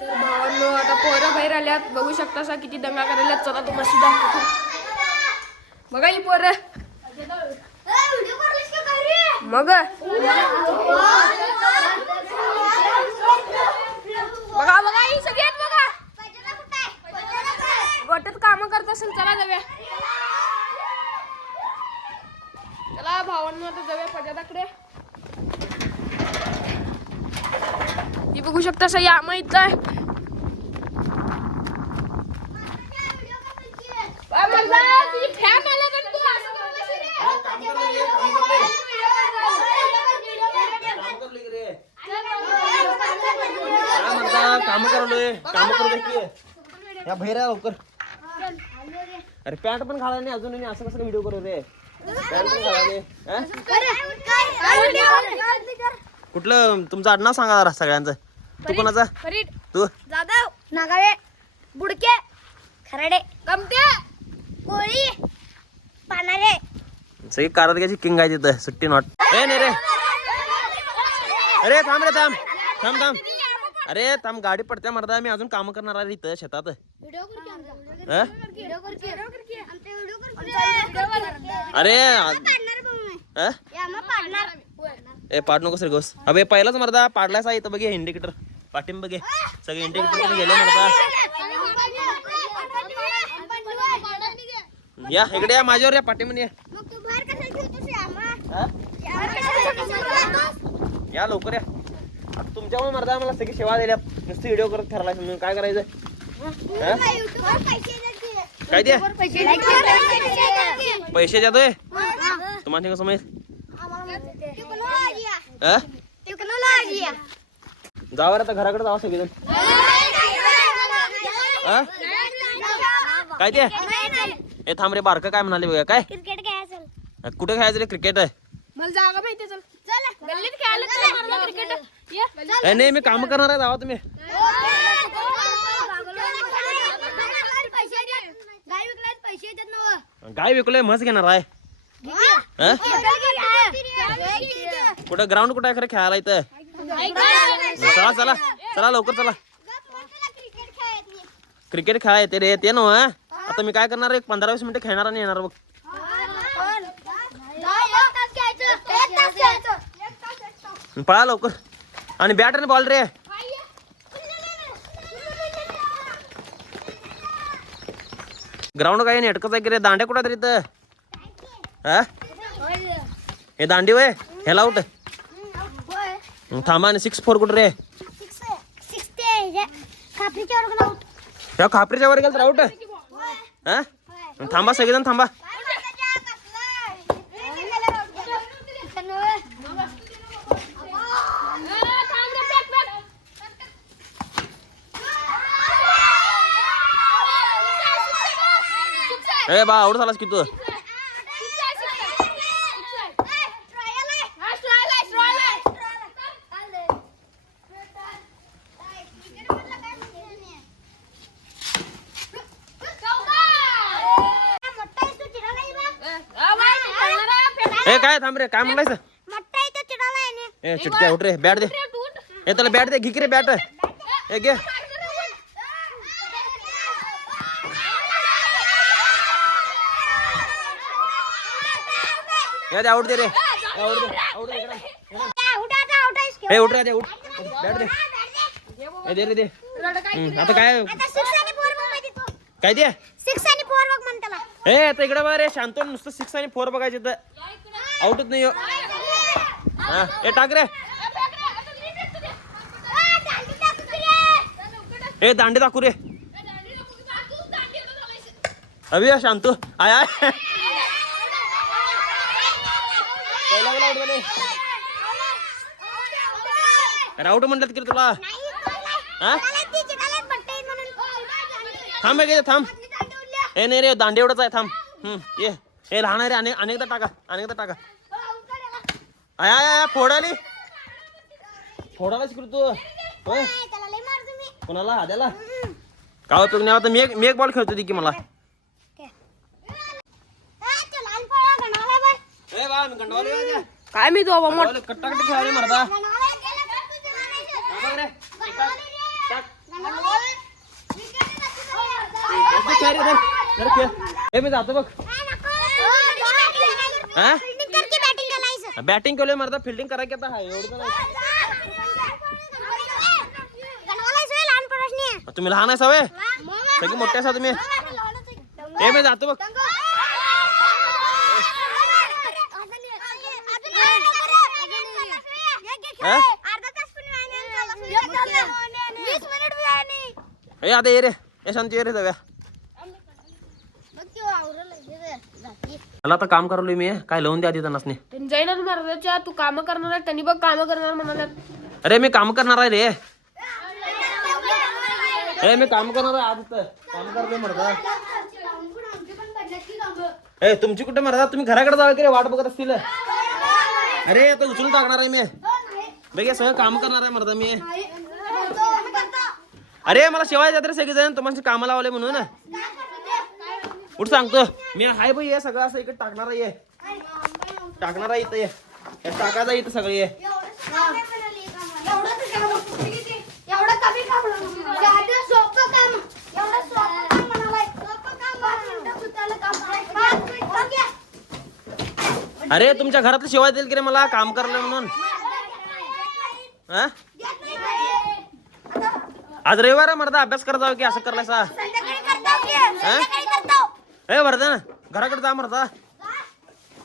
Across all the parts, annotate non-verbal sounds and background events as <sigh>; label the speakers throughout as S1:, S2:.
S1: तर भावांनो आता पोरं बाहेर आल्यात. बघू शकता सा किती दंगा करायला चला तुम्हाला सुद्धा बघा ही पोरं. मग? बघा बघा ही सगळ्यात बघा. गोट्यात काम करत असेल चला जाऊया. चला भावांनो आता जाऊया पजादाकडे ही बघू शकता असं यामा इथं आहे?
S2: काम करलोय काम करू या भैरा लवकर. अरे पॅन्ट पण घाला नाही अजून आणि असं कसं व्हिडिओ करू रे? पॅन्ट पण घाला नाही? कुठलं तुमचं आडनाव सांगा जरा सगळ्यांचं. तू कोणाचा?
S1: फरीद.
S2: तू?
S3: जाधव नागावे बुडके खराडे
S1: कमत्या
S3: कोळी पानारे
S2: सगळी कारदग्याची किंग आहे तिथं सुट्टी नॉट ए नाही रे. अरे थांब रे थांब. थांब थांब. अरे थांब गाडी पडत्या मरदा. मी अजून काम करणार आहे इथं शेतात. अरे
S3: पाडणार.
S2: ए पाड नको सर गोस अबे पहिलाच मरदा पाडलायचा इथं. बघे इंडिकेटर पाठीम बघे. सगळे इंडिकेटर गेले मरदा. या इकडे या माझ्यावर या पाठीमध्ये या. या लवकर या. तुमच्यामुळे मरदा मला सगळी सेवा दिल्या नुसती व्हिडिओ करत ठरला तुम्ही. काय करायचं?
S3: काय पैसे
S2: द्या
S3: पैसे हा.
S2: तुम्हाला कसं माहीत?
S3: आम्हाला आहे. टेक्नॉलॉजी आहे.
S2: हा?
S3: टेक्नॉलॉजी. आहे.
S2: जावा रे आता घराकडे जावा सगळेजण हा? काय ते. ए थांब रे बारका काय म्हणाले बघा काय?
S3: क्रिकेट खेळायचं.
S2: कुठे खेळायचं रे क्रिकेट? आहे
S1: मला जागा माहिती चल.
S3: चला.
S1: गल्लीत खेळायला चला मारला क्रिकेट. ये.
S2: ए, नाही मी काम करणार आहे जावा तुम्ही.
S3: गाय विकल्यात पैसे येतात ना
S2: गाय विकलोय म्हस घेणार आहे. हा? कुठं ग्राउंड कुठं आहे खरं खेळायला इथं? चला चला चला लवकर चला. क्रिकेट खेळा येते रे ते नव्ह हो, आता मी काय करणार एक पंधरा वीस मिनिटं खेळणार आणि येणार बघ. पळा लवकर. आणि बॅट आणि बॉल रे. ग्राउंड काय नेटकच आहे की रे? दांड्या कुठं तरी इथं? हा? हे दांडी वय ह्याला आउट थांबा आणि सिक्स फोर कुठं रे? ह्या खापरीच्या वर गेलं तर आउट हा? थांबा सगळेजण थांबा. ए बा आउट झालास की तू? काय थांब रे काय म्हणलायस ए चिटक्या उठ रे बॅट दे. ए त्याला बॅट दे घे की रे बॅट. ए घे. या दे आउट दे रे. आउट दे आउट दे इकडं. ए उठ रे दे उठ. बॅट दे. ए दे रे दे. हम्म, आता काय? काय दे?
S3: सिक्स आणि फोर बघ म्हण त्याला.
S2: ए आता इकडे बघ रे शांत नुसतं सिक्स आणि फोर बघायचे तर आउटच नाही हो. हा ए टाक रे. ए दांडे टाकू रे. अभि शांतू. आय आय. आउट म्हणतात की तुला? हा? थांब हे घे, थांब. ए नाही रे दांडे एवढंच आहे थांब. हम्म ये. ए लहान आहे रे अनेक अनेकदा टाका अनेकदा टाका. आया आया फोडाली. फोडायला शिकलो तू? कोणाला? आद्याला? काय उपयोग नाही आता मी मी एक बॉल खेळतो की मला.
S1: काय मी तो बाबा
S2: कट्टा कट्टा खेळाले मरदा खेळ मी जातो बघ. हा? बॅटिंग केलोय मरदा फिल्डिंग करा की आता एवढं नाही. तुम्ही लहान आहे सवय? सगळी मोठे असा तुम्ही. ए मी जातो बघ? ए आता ये रे. ए शांती ये रे जाऊया. मला आता काम करलोय मी. काय लावून द्या नाही
S1: त्यांनी जाईना महाराजाच्या. तू काम करणार आहे त्यांनी बघ काम करणार म्हणाल्या
S2: अरे मी काम करणार आहे रे. ए मी काम करणार आहे आज इथं. काम करतोय मरदा ए तुमची कुठे मरदा तुम्ही घराकडे जावे की रे? वाट बघत असतील. अरे आता उचलून टाकणार आहे मी. बघ हे सगळं काम करणार आहे मरदा मी. अरे मला शिवाय जात रे सगळेजण. तुम्हाला कामाला लावले म्हणून. उठ सांगतो. मी हाय बाई हे सगळं असं इकडे टाकणार आहे टाकणार आहे इथं हे. हे टाकायचं इथं सगळं
S3: ये.
S2: अरे तुमच्या घरातलं शिवाय देईल की रे मला? काम करलं म्हणून. हा? आज रविवार आहे मर्दा. अभ्यास करत जाऊ की असं करलाय सा
S3: संध्याकाळी करतो की संध्याकाळी करतो
S2: ए वर्धन घराकडे जा मर्दा.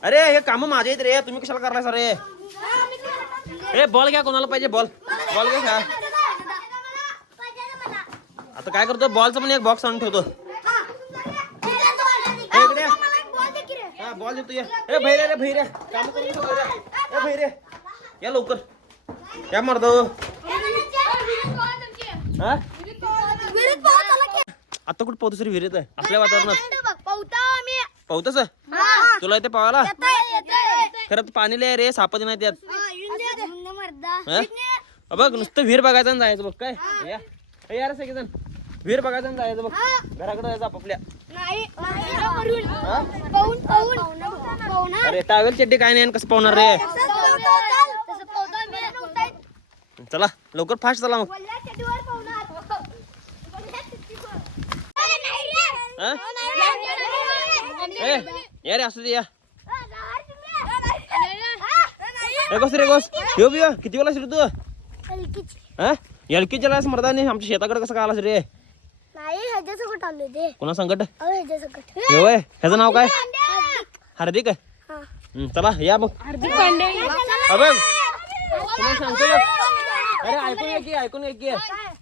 S2: अरे हे काम माझे आहेत रे. तुम्ही कशाला करलाय सर रे ए बॉल घ्या कोणाला पाहिजे बॉल? बॉल घ्या घ्या. आता काय करतो बॉलचा पण एक बॉक्स आणून ठेवतो. हा बॉल देतो ये. ए भैरे रे भैरे. काम करून ए भैरे. या लवकर. या मर्दा. हा? आता कुठं पोहतो सर विहिरीत आपल्या वातावरणात. पावतोस तुला येते पावाला खरं तर पाणी लय रे सापच नाही त्यात. हा? अ बघ नुसतं विहीर बघायचं आणि जायचं बघ काय? या ए, या रे सगळेजण. विहीर बघायचं आणि जायचं बघ. घराकडे जायचं आपापल्या. हा? अरे टावेल चड्डी काय नाही कसं पावणार रे? चला. लवकर फास्ट चला मग. हा? ए या रे असू दे या ए गोस रे गोस येऊ बिया किती वेळा शिरू तू हा एलकी चलास मर्दाने आमच्या शेताकडे कसं काय आलास रे कोणा संकट हे वय ह्याचं नाव काय हार्दिक आहे चला या मग
S1: हार्दिक पांडे
S2: हा बघ तुम्हाला सांगतो बघ अरे ऐकून घे की ऐकून घे की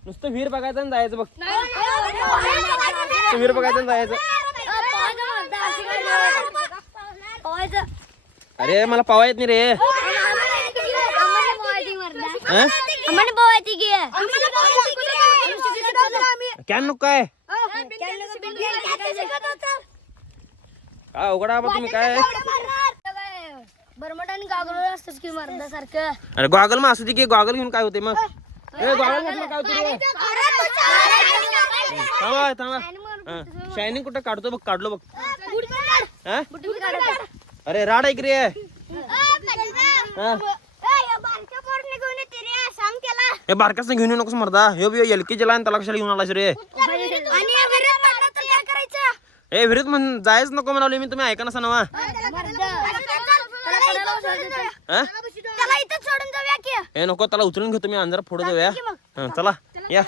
S2: नुसतं विहीर बघायचं आणि जायचं बघ नुसतं विहीर बघायचं आणि जायचं अरे मला पावा येत नाही रे. हं? कॅन नको काय? काय आहे बा तुम्ही काय?
S3: बरमट आणि की मर्दासारखं
S2: अरे गॉगल मग असू दे की गॉगल घेऊन काय होते मग? ए गॉगल घातलं काय होते रे? थांबा थांबा. शायनिंग कुठं? काढतो बघ काढलो बघ. हा? अरे राड ऐक रे? हा? बारकाच घेऊन येऊ नकोस मरदा. हे बी एल के जीला आणि त्याला कशाला घेऊन आलास रे. ए विहिरीत म्हण जायच नको म्हणाले मी तुम्ही ऐका नसा नवा हा?
S3: त्याला इथं सोडून जाऊया की.
S2: नको त्याला उचलून घेतो मी अंधार फोडू देऊया हा चला. या?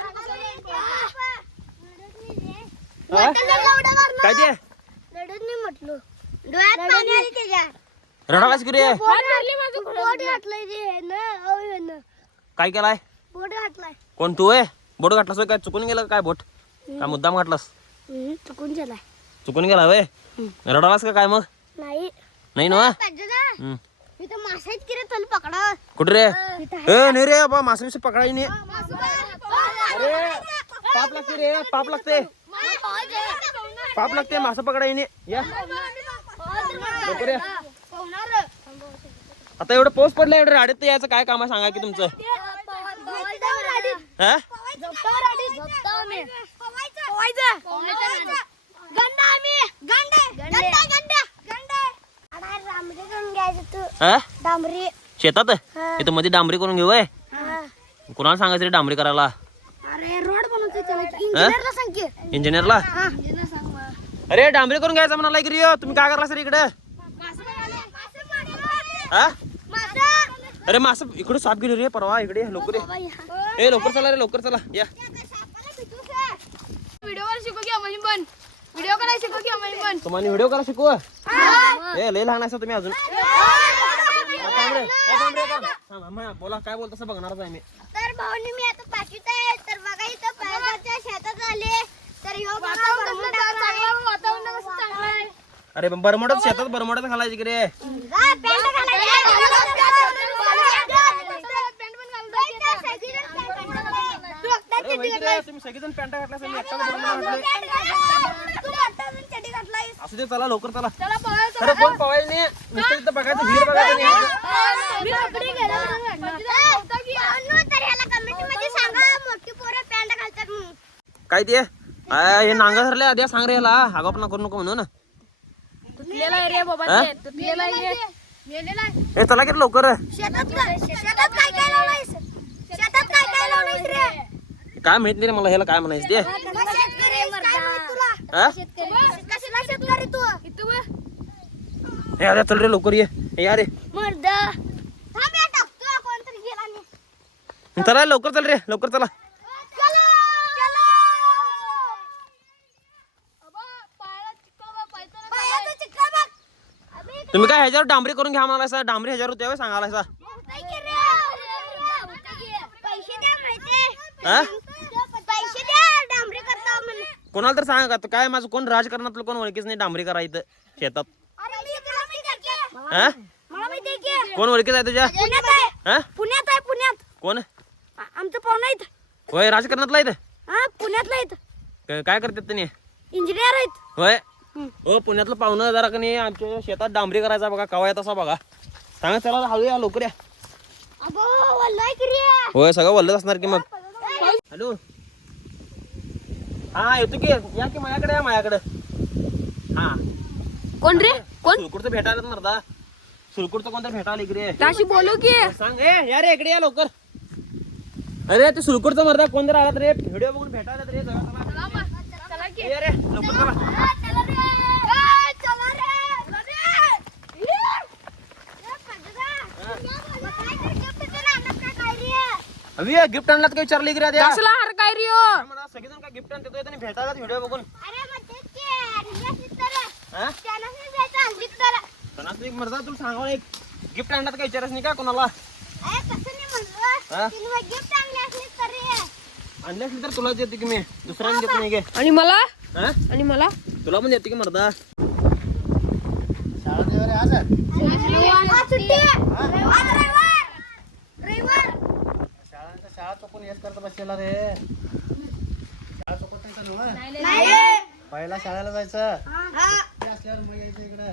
S2: काय ते?
S3: रडत नाही म्हटलो. डोळ्यात पाणी आली त्याच्या.
S2: रडावाच की रे
S3: बोट घातलंय ते. ना अहो हे ना.
S2: काय केलाय?
S3: बोट घातलाय.
S2: कोण तू आहे बोट घातलास होय काय? चुकून गेलं काय बोट? काय मुद्दाम घातलास?
S3: चुकून झालाय
S2: चुकून गेला वय रडालास का काय मग?
S3: नाही.
S2: नाही ना?
S3: पाहिजे ना. इथं मासा आहेत की रे चल पकडा
S2: कुठे रे? ए नाही रे बा मासे बिसे पकडायची नाही अरे पाप लागते रे पाप लागते. पाप लागते मासे पकडायची नाही. या. लवकर या. आता एवढं पाऊस पडला एवढं राडीत यायचं काय काम आहे सांगा की तुमचं? हा? हा? शेतात? इथं मध्ये डांबरी करून घेऊ वय कुणाला सांगायचं रे डांबरी करायला?
S3: अरे रोड बनवतोय त्याला इंजिनियरला सांग की.
S2: इंजिनियरला?
S3: इंजिनियर सांग
S2: अरे डांबरी करून घ्यायचा म्हणाला की रिओ तुम्ही काय करला सर इकडे? हा? अरे मास इकडे साप गेली रे परवा इकडे लवकर ये. ए लवकर चला रे लवकर चला. या.
S1: व्हिडिओ वर शिकू की आम्हाला पण? व्हिडिओ करायला शिकू की आम्हाला पण?
S2: तुम्हाला व्हिडिओ करा शिकू? ए लय लहान असा तुम्ही अजून. हा, बोला काय बोलत असं बघणारच आहे मी.
S3: तर भाऊनी मी आता पाचवीत आहे तर बघा इथं पायगाच्या शेतात आले. तर ह्यो.
S1: वातावरण कसं चांगलं आहे?
S2: अरे बरमोडात शेतात बरमोडात घालायची की रे
S3: हा, पॅन्ट घालायची. तू एकटा
S2: अरे
S3: चड्डी
S2: वैकी रे,
S3: घातलायस.
S2: तुम्ही सगळेजण पॅन्ट घातला मी एकटा. असू दे चला लवकर चला.
S1: चला पळा
S2: अरे कोण पवायला नाही नुसतं इथं बघायचं भीड बघायचं नाही. काय ते? आ, हे नांगा धरले आधी सांग रे याला. आगापणा करू नको म्हणून
S1: तुटलेला आहे रे बाबा? ते तुटलेला आहे मेलेला आहे.
S2: ए चला की रे लवकर.
S3: शेतात काय शेतात काय काय लावलंयस? शेतात काय काय लावलंयस रे?
S2: काय माहीत नाही रे मला ह्याला काय म्हणायचं ते हा? चल रे लवकर ये या रे
S3: मर्द थांब या टाकतो कोणतरी गेला नाही
S2: चला लवकर चल रे लवकर चला तुम्ही काय ह्याच्यावर डांबरी करून घ्या मला सर डांबरी ह्याच्यावर त्यावेळी सांगायला हा
S3: पैसे द्या डांबरी करता म्हणून
S2: कोणाला तर सांगा का काय माझं कोण राजकारणातलं कोण ओळखीच नाही डांबरी करा इथं शेतात.
S3: आहे?
S2: हा?
S3: आहे
S2: कोण ओळखीच आहे तुझ्या?
S3: पुण्यात आहे.
S2: हा?
S3: पुण्यात आहे पुण्यात.
S2: कोण?
S3: आमचं पाहुणा आहेत.
S2: होय राजकारणातला इथं?
S3: हा पुण्यातला
S2: क- काय करतात त्यांनी?
S3: इंजिनियर आहेत.
S2: होय? हो पुण्यातलं पाहुणं जरा का नाही आमच्या शेतात डांबरी करायचा बघा कवा येत असा बघा. सांगा चला हळू या लवकर या.
S3: अगो वल्लाय
S2: होय सगळं वल्लच असणार की मग? हॅलो? हा येतो की. या की माझ्याकडे या माझ्याकडे. हा.
S1: कोण रे? कोण?
S2: सुलकुडचं भेटायला मरदा. सुलकुडचं कोणतं भेटायला इकडे.
S1: त्याशी बोलू की.
S2: सांग. ए या रे इकडे या लवकर. अरे ते सुलकुडचं मरदा कोण जर आला रे? व्हिडिओ बघून भेटायला रे ए, या रे लवकर चला? अभि गिफ्ट आणलात का विचारली रे आधी?
S1: कसला हार काय रे?
S2: काय म्हणा, सगळेजण काय गिफ्ट आणतात त्यांनी भेटायला व्हिडिओ बघून
S3: अरे मग तेच की, आणली असलीत तर.
S2: हा. सणासनी एक मर्दा तुला सांगावं एक गिफ्ट आणलात का विचारच नाही का कोणाला
S3: अरे, कसं नाही म्हणलं?
S2: हा?
S3: आणली तर रे.
S2: आणले असली तर तुला देते की मी दुसऱ्याने देत नाही गे
S1: आणि मला
S2: हा
S1: आणि मला
S2: तुला पण देते की मर्दा
S3: सुट्टी आहे. आज रविवार. रविवार.
S4: शाळा चुकून हेच करता बसलेला रे पहिला शाळेला जायचं?
S3: हा.
S4: ते असल्यावर मग यायचं इकडे.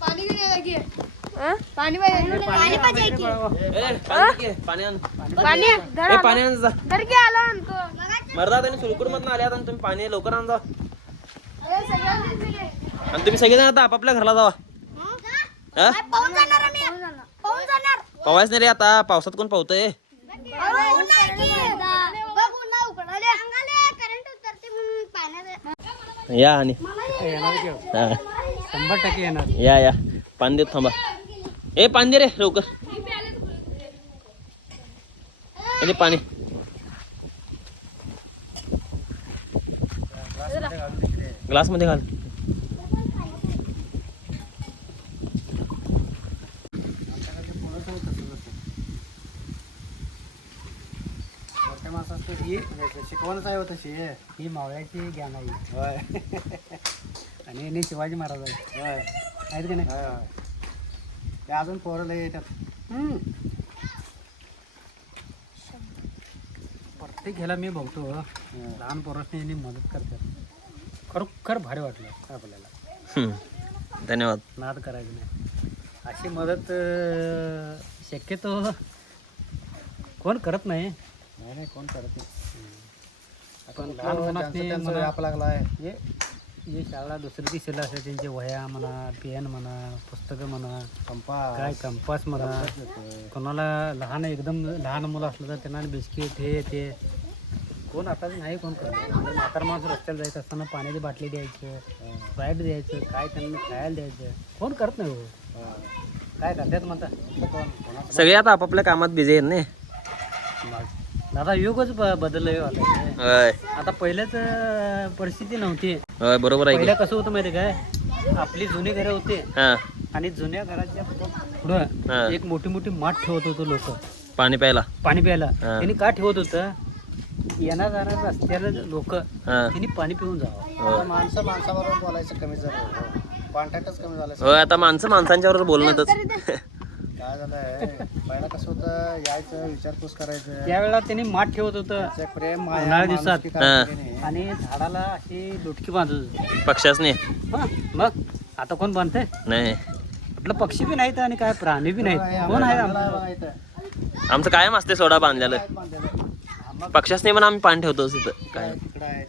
S1: पाणी पाणी पाहिजे.
S3: पाणी पाहिजे की.
S2: ए, पाणी दे की, पाणी आण.
S1: पाणी
S2: ए, पाणी आण जा.
S1: धर की आला आणतो.
S2: मर्दा त्यांनी सुलकुड मधून आल्यात आणि तुम्ही पाणी लवकर आण जा. आणि तुम्ही सगळेजण आता आपापल्या घरला जावा. हा?
S3: काय पाहून जाणार आम्ही. पाहून जाणार.
S2: पवायच नाही रे आता पावसात कोण पावतंय
S3: पाहून नाही की. बघ, उन्हा उघडाले. अंगाले करंट उतरते म्हणून पाण्यात
S2: या आणि हा.
S4: शंभर टक्के येणार.
S2: या या. देत थांबा. ए पाणी दे रे लवकर. हे दे पाणी. ग्लासमध्ये घाल
S4: मोठ्या माणसं असते ही शिकवणच आहे हो तशी. ही मावळ्याची ज्ञान आहे. होय. आणि यांनी शिवाजी महाराज आहे होय. आहेत की नाही? ते अजून पोरं लय येतात. हम्म. प्रत्येक ह्याला मी बघतो लहान पोरांनी यांनी मदत करतात. खरोखर भारी वाटलं आपल्याला.
S2: हम्म. धन्यवाद.
S4: नाद करायचं नाही. अशी मदत अं, शक्यतो कोण करत नाही. नाही नाही कोण करत नाही. आपण लहानपणात आपला लागलाय हे हे शाळा दुसरी तिसरीला असते त्यांचे वह्या म्हणा पेन म्हणा पुस्तकं म्हणा कंपास. काय कंपास म्हणा. कोणाला लहान एकदम लहान मुलं असलं तर त्यांना बिस्किट हे ते. कोण आता नाही कोण करत. म्हातारा माणूस रस्त्याला जायचं असताना पाण्याची बाटली द्यायचं स्प्राईट द्यायचं काय त्यांना खायला द्यायचं. कोण करत नाही हो? काय करतात म्हणता?
S2: सगळे आता आपापल्या कामात बिझी आहेत ना?
S4: मग दादा युगच बदललंय हो आता
S2: होय.
S4: आता पहिल्याच परिस्थिती नव्हती.
S2: होय बरोबर आहे
S4: पहिल्या कसं होतं माहिती काय? आपली जुनी घरं होती.
S2: हा.
S4: आणि जुन्या घराच्या
S2: हा.
S4: पुढं एक मोठी मोठी माठ ठेवत होतो लोक.
S2: पाणी प्यायला.
S4: पाणी प्यायला.
S2: हा.
S4: त्यांनी का ठेवत होतं? येणार जाणार रस्त्याला लोक
S2: हा.
S4: त्यांनी पाणी पिऊन जावं.
S2: हो.
S5: माणसं माणसाबरोबर बोलायचं कमी झालं. कॉन्टॅक्टच कमी झालं.
S2: होय आता माणसं माणसांच्या बरोबर बोलणंच
S5: काय झालंय? पहिला कसं होतं यायचं विचारपूस करायचं.
S4: त्यावेळेला त्यांनी माठ ठेवत होतं.
S5: ते प्रेम माया,
S4: उन्हाळ्या दिवसात.
S5: माणुसकी काय केली नाही.
S4: आणि झाडाला अशी लुटकी बांधत होते.
S2: पक्षाच नाही
S4: हा, मग? आता कोण बांधतंय?
S2: नाही.
S4: आपलं पक्षी बी नाहीत आणि काय प्राणी बी नाहीत. कोण आहे आमचं?
S2: कायम असते सोडा बांधलेलं. पक्षाच नाही पण आम्ही पाणी ठेवतो तिथं काय?
S5: आहे.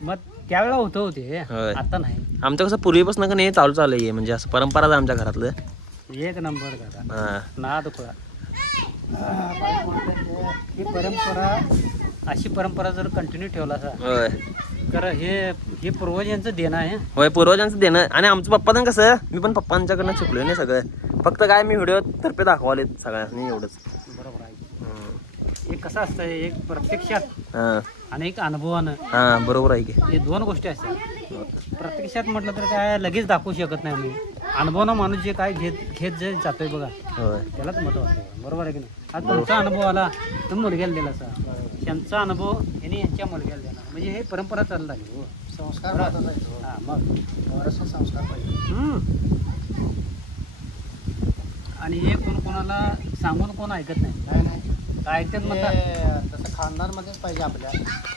S4: मग त्यावेळेला होतं होते.
S2: होय.
S4: आता नाही.
S2: आमचं कसं पूर्वीपासून का नाही चालू चालू आहे. म्हणजे असं परंपराच आहे आमच्या घरातलं.
S4: एक नंबर दादा.
S2: हा.
S4: नाद खुळा. ही परंपरा अशी परंपरा जर कंटिन्यू ठेवला असा
S2: होय.
S4: तर हे हे पूर्वजांचं देणं आहे.
S2: होय पूर्वजांचं देणं. आणि आमचं पप्पा पण कसं मी पण पप्पांच्याकडनं शिकलोय नाही सगळं. फक्त काय मी व्हिडिओ तर्फे दाखवाले सगळ्यांनी एवढंच.
S4: बरोबर आहे. एक कसं असतं एक प्रत्यक्षात
S2: हा.
S4: आणि एक अनुभवानं
S2: हा बरोबर आहे की.
S4: हे दोन गोष्टी असतात. प्रत्यक्षात म्हटलं तर काय लगेच दाखवू शकत नाही मी. अनुभवानं माणूस जे काय घेत घेत जे जातोय बघा
S2: होय.
S4: त्यालाच महत्त्व असतं. बरोबर आहे की नाही? आज तुमचा अनुभव आला तर मुलग्याला दिला असा. त्यांचा अनुभव यांनी यांच्या मुलग्याला दिला. म्हणजे हे परंपरा चालू लागली हो
S5: संस्कार महत्त्वाचा आहे तो.
S4: हा. मग?
S5: संस्कार पाहिजे.
S4: हम्म. आणि हे कोण कोणाला सांगून कोण ऐकत नाही?
S5: नाही नाही.
S4: काय मग
S5: हे तसं खानदानमध्येच पाहिजे आपल्या.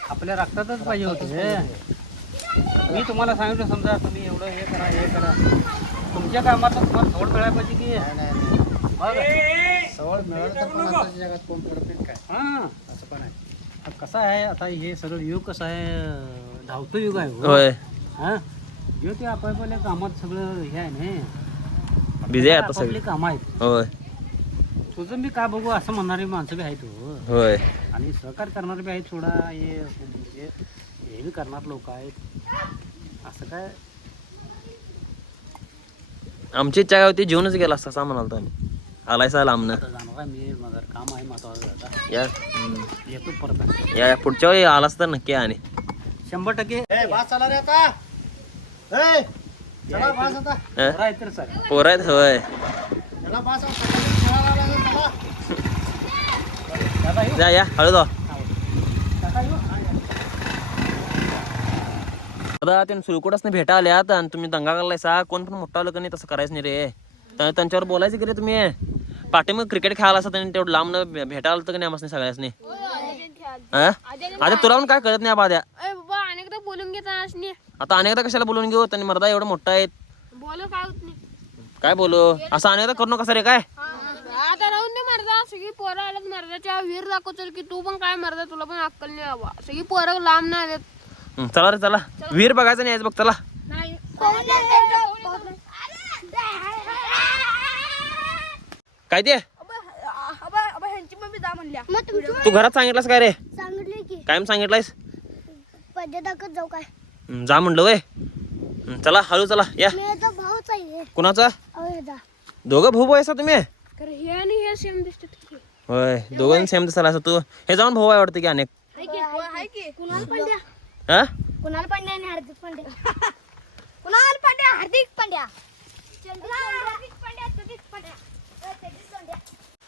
S4: आपल्या रक्तातच पाहिजे होते मी तुम्हाला सांगितलं समजा तुम्ही एवढं हे करा हे करा. तुमच्या कामात तुम्हाला थोड मिळायला पाहिजे की?
S5: नाही नाही
S4: बघ.
S5: सवड मिळालं तर पण आताच्या जगात कोण करत नाही काय?
S4: हां.
S5: असं पण आहे.
S4: कसं आहे आता हे सगळं युग कसं आहे धावतं युग आहे हो.
S2: होय.
S4: हा? यो ते आपापल्या कामात सगळं हे आहे ना.
S2: बिझी आहे आता सगळे.
S4: कामं आहेत.
S2: होय.
S4: तुझं मी काय बघू असं म्हणणारी माणसं बी आहेत हो.
S2: होय.
S4: आणि सहकार करणारे बी आहेत थोडा हे म्हणजे हे बी करणार लोक आहेत. असं काय?
S2: आमची इच्छा काय होती जेवणच गेला असता असं म्हणाल आम्ही. आलायसा लांबनं
S4: आता जाणार आहे मी माझं काम आहे महत्वाचं आता.
S2: या. हम्म.
S4: येतो परत
S2: या या पुढच्या वेळी आलास तर नक्की आणि.
S4: शंभर टक्के.
S5: चला रे आता. ए चला बास आता.
S2: हं?
S4: बरं आहे तर सर
S2: पोरं आहेत होय.
S4: दादा
S2: जा या हळू जाऊ आता त्यांनी सुरकुटाच नाही भेटा आल्यात आणि तुम्ही दंगा करलायसा कोण पण मोठा आलं का नाही तसं करायचं नाही रे. त्यांच्यावर बोलायचं की रे तुम्ही? पाठी मग क्रिकेट खेळायला असं त्यांनी तेवढं लांब भेटा आलं तर नाही आम्हाला सगळ्याच हा आता तुला पण काय कळत नाही बाद्या
S1: अनेकदा बोलून घेता
S2: आता अनेकदा कशाला बोलून घेऊ? त्यांनी मर्दा एवढं मोठा आहेत.
S1: बोल काय नाही?
S2: काय बोलू? असं अनेकदा करू नका रे काय?
S1: आता राहून दे मर्दा. सगळी पोरं आल्यात मर्दाच्या. वीर दाखवतो की तू पण काय मर्दा तुला पण अक्कल नाही हवा सगळी पोरं लांब नाही आलेत.
S2: हं, चला रे चला. वीर बघायचं नाही यायचं बघ चला.
S1: नाही.
S2: काय ते?
S3: ह्यांची मम्मी जा म्हणल्या. मग तुमची
S2: तू घरात सांगितलंस काय रे?
S3: सांगितले की.
S2: कायम सांगितलंयस?
S3: जाऊ काय?
S2: हं, जा म्हणलं वय. हं, चला हळू चला या.
S3: मी याचा भाऊच आहे.
S2: कुणाचा?
S3: अहो
S2: दोघं भाऊ आहेसा तुम्ही?
S1: कारण हे आणि हे सेम दिसतात की.
S2: होय दोघं सेम दिसायला असं तू. हे जाऊन भाऊ आहे वाटतं की अनेक.
S3: हाय की कुणाल पांड्या?
S2: हा?
S3: कुणाल पांड्या आणि हार्दिक पांड्या? <laughs> कुणाल पांड्या हार्दिक पांड्या? हार्दिक पांड्या सतीश पांड्या. अ, सतीश पांड्या.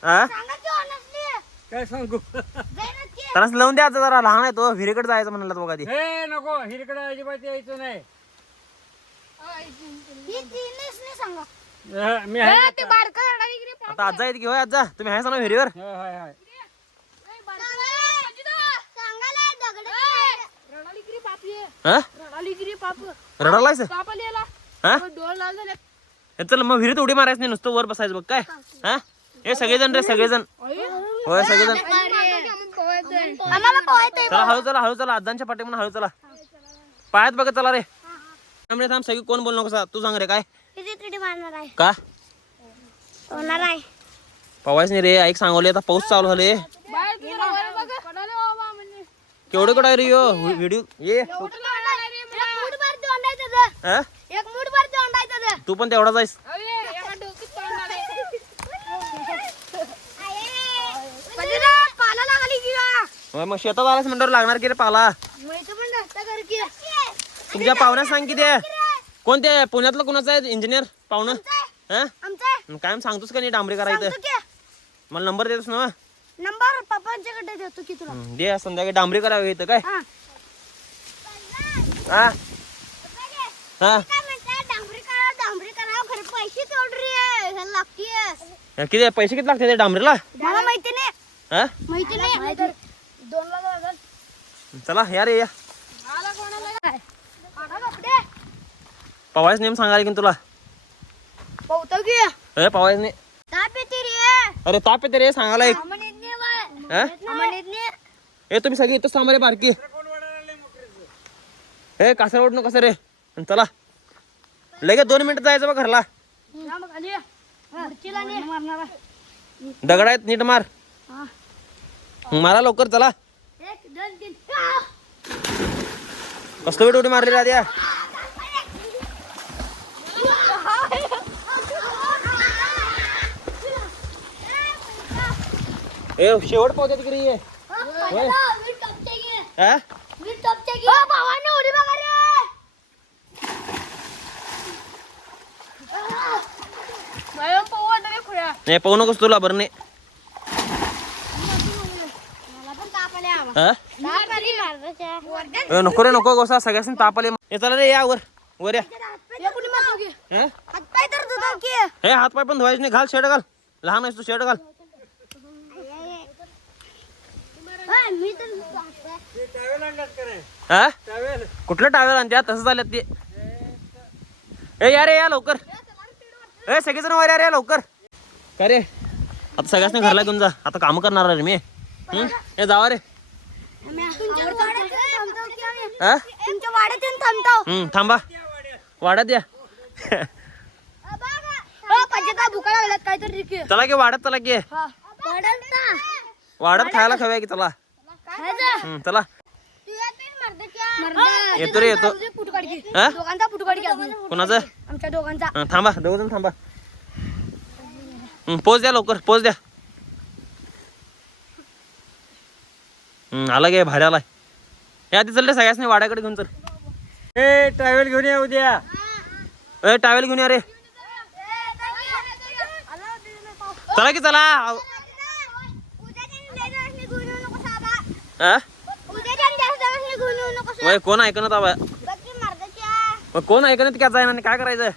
S2: हा?
S3: सांगा की honestly.
S4: काय सांगू?
S3: की.
S2: त्याला लावून द्यायचं जरा लहान आहे तो. विहिरीकडे जायचं म्हणाला बघा ती.
S4: हे नको. हिरकडे अजिबात यायचं नाही.
S3: ही सांगा.
S4: अं, मी
S2: आता आजा येत की होय आजा तुम्ही आहे ना विहिरीवर?
S4: होय, होय, होय.
S3: सांगायला दगड
S1: रडाली गिरी पापी आहे.
S2: हा?
S1: रडाली गिरी पाप
S2: रडायलायस
S1: पाप आली याला
S2: हा?
S1: डोळ लाल झाले
S2: हे चल मग विहिरीत उडी मारायचं नाही नुसतं वर बसायचं बघ काय? हा? हे सगळेजण रे सगळेजण. होय सगळेजण. चला हळू चला हळू चला आजांच्या पाठी म्हणून हळू चला. पायात बघत चला रे. थांब सगळी कोण बोल नको तू सांग रे काय? का?
S3: होणार आहे.
S2: पवायच नाही रे ऐक सांगवले आता पाऊस चालू झाले
S1: केवढे
S2: केवढं कुठं आहे रे यो? व्हिडिओ ये. हा?
S3: तू
S2: पण तेवढाच आहेस. होय, मग शेतात आलास म्हणल्यावर लागणार की रे पाला? तुमच्या पाहुण्यात सांग किती आहे कोणते? पुण्यातलं कोणाचं आहे? इंजिनियर पाहुणं? हा. मग कायम सांगतोस का नाही डांबरी करायचं. मला नंबर देतोस ना?
S3: नंबर? पप्पांच्याकडे देतो की तुला.
S2: हं, दे संध्याकाळी डांबरी करावी इथं काय?
S3: हा.
S2: हा? हा?
S3: काय म्हणताय? डांबरी करा, डांबरी करा. खरं पैसे.
S2: किती? पैसे किती लागते ते डांबरीला?
S3: मला माहिती नाही.
S2: हा?
S3: माहिती नाही. दोन लाख लागल.
S2: चला या रे या.
S3: काढा कपडे.
S2: पवायच नेम सांगायला की तुला.
S3: पोहतो की
S2: अरे पवायच नाही
S3: ताप येते रे
S2: अरे ताप येते रे सांगायला एक
S3: आम्हाला येत नाही बा.
S2: हा
S3: आम्हाला येत नाही.
S2: ए तुम्ही सगळी इथंच थांबा रे बारकी ए कासर ओढ कसं रे चला लगेच दोन मिनिटं जायचं बघ घरला.
S3: खुर्चीला नाही.
S2: दगड आहेत नीट मार
S3: हा.
S2: मारा लवकर चला
S3: एक, दोन, तीन. आ!
S2: कसं वेळ उडी मारली राध्या ए शेवट पावते तिकडे ये
S3: हो, पाहिलं? मी टपते की.
S2: हा
S3: मी टपते की. ओ, भावानं उडी बघा रे.
S1: मला पाहू वाटत रे खुळ्या
S2: नाही पाहू नकोस तुला बरं नाही
S3: मला पण ताप आले आम्हा.
S2: हा
S3: ताप आली मारण्याच्या. वर्गात
S2: ए, नको रे नको गोसा सगळ्यासनी ताप आले ए चला रे या वर वर या
S3: हातपाय कुणी मारतो की?
S2: हे?
S3: हातपाय तर धुतो की.
S2: हे हात पाय पण धुवायचे नाही घाल शर्ट घाल लहान आहेस तू शर्ट घाल
S3: होय, मी तर हातपाय.
S2: हा कुठलं टावेल आणत्या तसं झालं ते. ए या रे या लवकर. ए सगळेजण वर या रे लवकर. काय रे? आता सगळ्यासनी घरला घेऊन जा. आता काम करणार रे मी. हं? ए जावा रे.
S3: की.
S2: हा? हं, थांबा. वाड्यात. या.
S3: की.
S2: चला की वाड्यात चला की.
S3: हा. वाड्यात
S2: खायला खाऊया की चला. चला.
S3: तू येत नाही
S2: रे येतो. हा?
S3: दोघांचा.
S2: कोणाचं?
S3: आमच्या दोघांचा.
S2: हं, थांबा दोघ जण थांबा. हं, पोच द्या लवकर पोच द्या. हं, आला गे भारी आलाय हे आधी चल रे सगळ्यासनी वाड्याकडे घेऊन चल.
S4: ए ट्रॅव्हल घेऊन या उद्या.
S2: ए टावेल घेऊन या रे. चला की चला. आव- हा? वय कोण ऐकणं ताबा मग कोण ऐकणं ते काय जाय काय करायचं?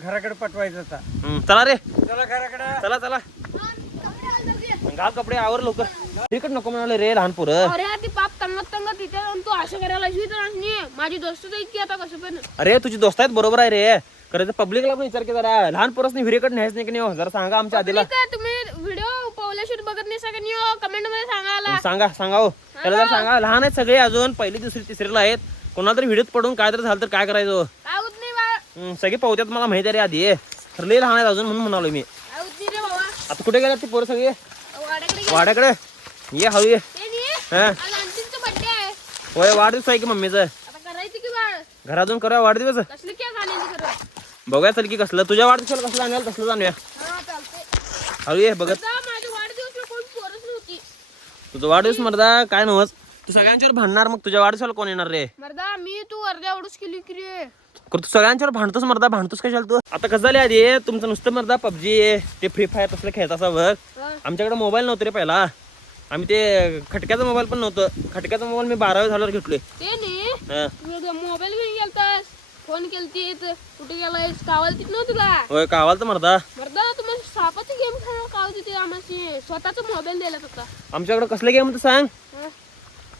S4: घराकडे पाठवायचं आता.
S2: हं, चला रे.
S4: चला घराकडे.
S2: चला चला. घाल कपडे आवर लवकर. तिकट नको म्हणाले रे लहान पोरं.
S1: अरे ती पाप तंगत तंगत तिथे जाऊन तू असं करायला शिवी तर माझी दोस्त तर इतकी आता कसं पण.
S2: अरे तुझी दोस्त आहेत बरोबर आहे रे. खरं तर पब्लिकला पण विचार की जरा. लहान पोरसनी विहिरीकडे न्यायच नाही की नाही हो? जरा सांगा आमच्या आधीला.
S1: ठीक आहे तुम्ही व्हिडिओ पावल्याशिवाय बघत नाही सगळ्यांनी कमेंटमध्ये सांगायला
S2: सांगा सांगा हो. त्याला जर सांगा. लहान आहेत सगळे अजून. पहिली दुसरी तिसरीला आहेत. कोणाला तरी व्हिडिओत पडून काय तरी झालं तर काय करायचं हो?
S1: नाही बा
S2: हं, सगळे पावत्यात मला माहिती आहे रे आधी. खरं लई लहान आहेत अजून म्हणून म्हणालो मी.
S1: काय होत नाही रे बाबा.
S2: आता कुठे गेलात ती पोरं सगळे?
S1: वाड्याकडे.
S2: ये हळू ये. हा? होय वाढदिवस आहे की मम्मीचं? घरातून करूया वाढदिवस? बघूया चल की कसलं. तुझ्या वाढदिवसाला कसलं आणलं तसलं
S1: हा चालतंय.
S2: हळू ये बघत. तुझं वाढदिवस मर्दा काय नव्हत तू सगळ्यांच्यावर भांडणार मग तुझ्या वाढदिवसाला कोण येणार रे?
S1: मर्दा मी तू अर्ध्या एवढंच केली की रे.
S2: तू सगळ्यांच्यावर भांडतोस मर्दा भांडतोस कशाला तू? आता कसं झाले आधी? तुमचं नुसतं मर्दा पबजी ते फ्री फायर तसलं खेळत असा बघ
S1: हा.
S2: आमच्याकडे मोबाईल नव्हते रे पहिला. आम्ही ते खटक्याचा मोबाईल पण नव्हतं. खटक्याचा मोबाईल मी बारावी झाल्यावर घेतलोय.
S1: ते नाही. मोबाईल घेऊन गेलतास? फोन केलती कुठे गेलायस? कावाल तिथ नव्हतं तुला
S2: होय कावाल तर मर्दा.
S1: मर्दा तुम्हाला सापाची गेम खेळायला काव तिथे आम्हाला स्वतःचा मोबाईल दिला होता
S2: आमच्याकडे कसलं गेम होतं सांग.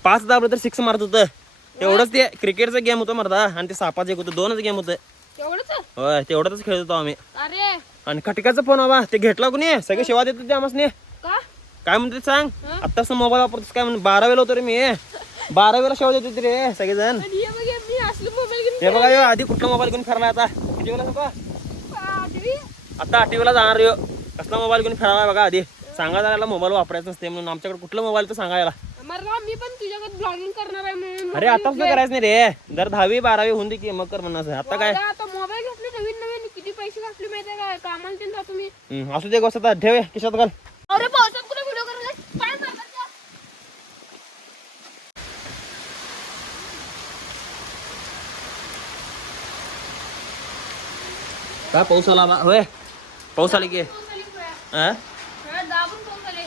S2: पाच दाबलं तर सिक्स मारत होतं. तेवढंच ते क्रिकेटचं गेम होतं मर्दा आणि ते सापाचं एक होतं दोनच गेम होतं.
S1: तेवढंच
S2: होय तेवढंच खेळत होतो आम्ही.
S1: अरे!
S2: आणि खटक्याचा फोन हवा ते घेतला कुणी? सगळे सेवा देत होते आम्हाला
S1: का?
S2: काय म्हणते ते सांग?
S1: हा?
S2: आत्ताच मोबाईल वापरतोस काय म्हणून? बारावीला होतो रे मी. बारावीला सेवा देत होते रे सगळेजण.
S1: आणि हे बघ हे मी असलं मोबाईल घेऊन
S2: हे बघा ह्यो आधी कुठला मोबाईल घेऊन फिरला आता? किती वेळा सांगा
S1: आठवी?
S2: आता आठवीला जाणार ह्यो कसला मोबाईल घेऊन फिरायला बघा आधी? सांगा जरा मोबाईल वापरायचा नसते म्हणून. आमच्याकडे कुठला मोबाईल तर सांगायला
S1: मी पण तुझ्याकडे ब्लॉगिंग करणार आहे म्हणून.
S2: अरे आता सुद्धा करायचं नाही रे. जर दहावी बारावी होऊन दे की मग कर म्हणणार आता काय?
S1: आता मोबाईल घेतले नवीन नवीन. किती पैसे घातले माहितीये काय कामाला ते जातो मी
S2: हम्म, असू दे गोष्ट आता ठेव हे, खिशात घाल.
S1: अरे पावसात कुठे व्हिडिओ करायला काय त्या?
S2: पाऊस आला बा? होय. पाऊस आला की.
S1: पाऊस आली खुळ्या.
S2: हा?
S1: खुळ्या दाबून पाऊस आले.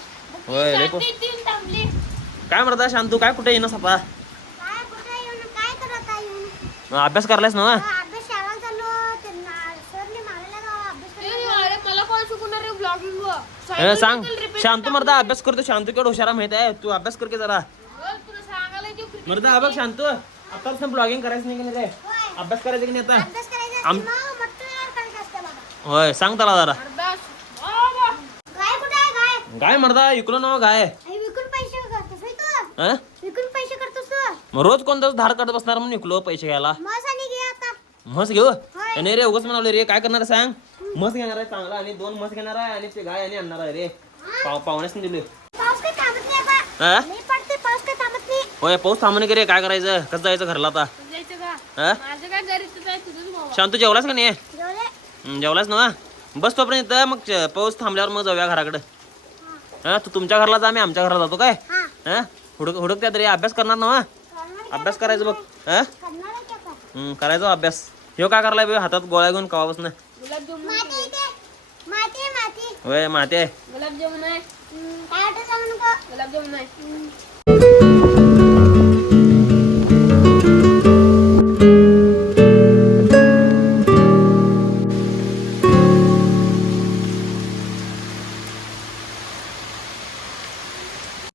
S2: होय लय पाऊस
S1: शांती तीन थांबली.
S2: काय म्हणता शांतू? काय कुठे येणं सपा?
S3: काय कुठे येऊन काय करत आहे येऊन?
S2: अभ्यास करायलास ना?
S3: अभ्यास अभ्यास
S2: सांग. शांतू मरदा अभ्यास करतो. शांतू केवढा हुशारा माहीत आहे. तू अभ्यास कर की जरा. मरदा बघ शांतू. आतापासून ब्लॉगिंग करायचं नाही की नाही रे? अभ्यास करायचं की नाही आता?
S3: अभ्यास
S2: होय सांग त्याला जरा.
S1: अभ्यास.
S2: गाय मरदा इकलो ना गाय
S3: आई विकून पैसे करतोस होय तू
S2: हा?
S3: विकून पैसे करतोस तू?
S2: मग रोज कोणताच धार काढत बसणार म्हणून इकलो पैसे घ्यायला.
S3: मस आणि घे आता.
S2: म्हस घेऊ? नाही रे उगाच म्हणाले रे काय करणार आहे सांग? म्हस घेणार आहे चांगला आणि दोन म्हस घेणार आहे आणि ते गाय आणि आणणार आहे रे. पाव पाहुण्यास दिले.
S3: पाऊस काय थांबत नाही आता
S2: हा?
S3: नाही पडते पाऊस काय थांबत नाही.
S2: होय पाऊस थांबणे की रे काय करायचं? कसं जायचं घरला आता?
S1: जायचं का
S2: हा?
S1: माझं काय घरीच आहे तुझंच बाबा
S2: शांतू जेवलास का नाही?
S3: जेवले.
S2: हं, जेवलास ना? बस तोपर्यंत इथं, मग च- पाऊस थांबल्यावर मग जाऊया घराकडे. हा. तू तुमच्या घरला जा मी आमच्या घरला जातो काय?
S3: हा.
S2: हा? हुडक हुडक त्यात रे अभ्यास करणार ना अभ्यास करायचं बघ हा?
S3: करणार आहे का काय?
S2: हं, करायचा अभ्यास. ह्यो काय करायला बे हातात गोळ्या घेऊन कवापासून.
S1: गुलाबजामुन.
S3: माती इथे माती आहे. माती
S2: होय माहिती आहे.
S1: गुलाबजामुन आहे
S3: हम्म,
S1: गुलाबजामुन आहे.